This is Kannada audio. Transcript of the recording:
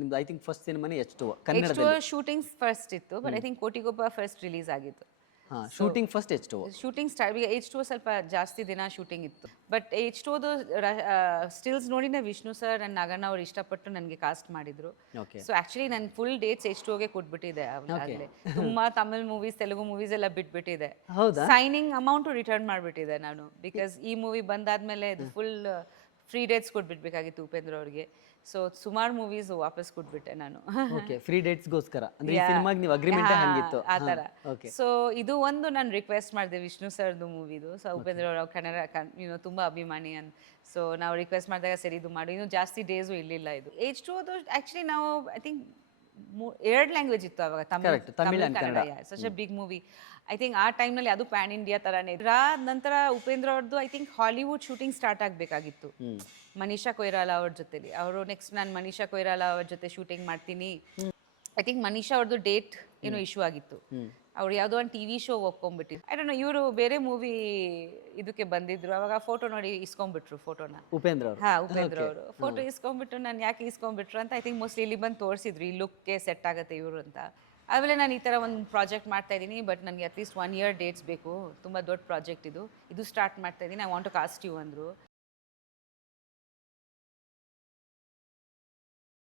ನಿಮ್ದು I think first ಸಿನಿಮಾನೇ H2O H2O ಕನ್ನಡದಲ್ಲಿ. ಶೂಟಿಂಗ್ ಫಸ್ಟ್ ಇತ್ತು, but I think Kotigobba first release ಆಗಿತ್ತು. ಹಾಂ, shooting first H2O. Shooting H2O ಸ್ವಲ್ಪ ಜಾಸ್ತಿ ದಿನ ಶೂಟಿಂಗ್ ಇತ್ತು. ಬಟ್ H2Oದು ಸ್ಟಿಲ್ಸ್ ನೋಡಿ ವಿಷ್ಣು ಸರ್ and ನಾಗಣ್ಣ ಅವ್ರು ಇಷ್ಟಪಟ್ಟು ನನಗೆ ಕಾಸ್ಟ್ ಮಾಡಿದ್ರು. ಓಕೆ. ಸೊ ಆಕ್ಚುಲಿ ನನ್ನ ಫುಲ್ ಡೇಟ್ಸ್ H2Oಗೆ ಕೊಟ್ಬಿಟ್ಟಿದೆ ಆಗಲೇ. ತುಂಬಾ ತಮಿಳ್ ಮೂವೀಸ್, ತೆಲುಗು ಮೂವೀಸ್ ಎಲ್ಲ ಬಿಟ್ಬಿಟ್ಟಿದೆ. ಹೌದಾ? ಸೈನಿಂಗ್ ಅಮೌಂಟ್ ರಿಟರ್ನ್ ಮಾಡಿಬಿಟ್ಟಿದೆ ನಾನು, ಬಿಕಾಸ್ ಈ ಮೂವಿ ಬಂದಾದ್ಮೇಲೆ ಇದು ಫುಲ್ ಫ್ರೀ ಡೇಟ್ಸ್ ಕೊಟ್ಬಿಡ್ಬೇಕಾಗಿತ್ತು ಉಪೇಂದ್ರ ಅವ್ರಿಗೆ. ಸೊ ಸುಮಾರು ಮೂವೀಸ್ ವಾಪಸ್ ಕೊಟ್ಬಿಟ್ಟೆ ನಾನು. ಓಕೆ, ಫ್ರೀ ಡೇಟ್ಸ್ಗೋಸ್ಕರ ಅಂದ್ರೆ ಈ ಸಿನಿಮಾಗೆ ನೀವು ಅಗ್ರಿಮೆಂಟ್ ಹಂಗಿತ್ತು ಆ ಥರ. ಓಕೆ. ಸೊ ಇದು ಒಂದು ನಾನು ರಿಕ್ವೆಸ್ಟ್ ಮಾಡಿದೆ ವಿಷ್ಣು ಸರ್ದು ಮೂವಿದು. ಸೊ ಉಪೇಂದ್ರ ಅವರು ಕನ್ನಡ ತುಂಬ ಅಭಿಮಾನಿ ಅಂತ. ಸೊ ನಾವು ರಿಕ್ವೆಸ್ಟ್ ಮಾಡಿದಾಗ ಸರಿ ಇದು ಮಾಡಿ, ಇನ್ನು ಜಾಸ್ತಿ ಡೇಸು ಇರಲಿಲ್ಲ ಇದು. H2Oದು ಆ್ಯಕ್ಚುಲಿ ನಾವು ಐ ಥಿಂಕ್ 2 ಲ್ಯಾಂಗ್ವೇಜ್ ಇತ್ತು ಅವಾಗ, Tamil Kannada. Such a big movie. I think ಆ ಟೈಮ್ನಲ್ಲಿ ಅದು ಪ್ಯಾನ್ ಇಂಡಿಯಾ ಥರನೇ. ನಂತರ ಉಪೇಂದ್ರ ಅವ್ರದ್ದು I think Hollywood shooting start ಆಗಬೇಕಾಗಿತ್ತು ಮನೀಷಾ ಕೊಯ್ರಾಲಾ ಅವ್ರ ಜೊತೆಲಿ. ಅವರು ನೆಕ್ಸ್ಟ್ ನಾನು ಮನೀಷಾ ಕೊಯ್ರಾಲಾ ಅವ್ರ ಜೊತೆ ಶೂಟಿಂಗ್ ಮಾಡ್ತೀನಿ. ಐ ಥಿಂಕ್ ಮನೀಷಾ ಅವ್ರದ್ದು ಡೇಟ್ ಏನೋ ಇಶ್ಯೂ ಆಗಿತ್ತು. ಅವ್ರು ಯಾವುದೋ ಒಂದು TV ಶೋ ಒಪ್ಕೊಂಡ್ಬಿಟ್ಟಿದ್ರು. ಐ ಡೋಂಟ್ ನೋ, ಇವರು ಬೇರೆ ಮೂವಿ ಇದಕ್ಕೆ ಬಂದಿದ್ರು. ಅವಾಗ ಫೋಟೋ ನೋಡಿ ಇಸ್ಕೊಂಡ್ಬಿಟ್ರು ಫೋಟೋನ. ಉಪೇಂದ್ರ ಅವರು. ಉಪೇಂದ್ರ ಅವರು ಫೋಟೋ ಇಸ್ಕೊಂಡ್ಬಿಟ್ಟು ನಾನು ಯಾಕೆ ಇಸ್ಕೊಂಡ್ಬಿಟ್ರು ಅಂತ ಐ ಥಿಂಕ್ ಮೋಸ್ಟ್ಲಿ ಇಲ್ಲಿ ಬಂದು ತೋರಿಸಿದ್ರು, ಈ ಲುಕ್ಗೆ ಸೆಟ್ ಆಗುತ್ತೆ ಇವರು ಅಂತ. ಆಮೇಲೆ ನಾನು ಈ ಥರ ಒಂದು ಪ್ರಾಜೆಕ್ಟ್ ಮಾಡ್ತಾ ಇದ್ದೀನಿ, ಬಟ್ ನನಗೆ ಅಟ್ಲೀಸ್ಟ್ 1 year ಡೇಟ್ಸ್ ಬೇಕು, ತುಂಬ ದೊಡ್ಡ ಪ್ರಾಜೆಕ್ಟ್ ಇದು ಸ್ಟಾರ್ಟ್ ಮಾಡ್ತಾ ಇದ್ದೀನಿ, I want to cast you ಅಂದರು.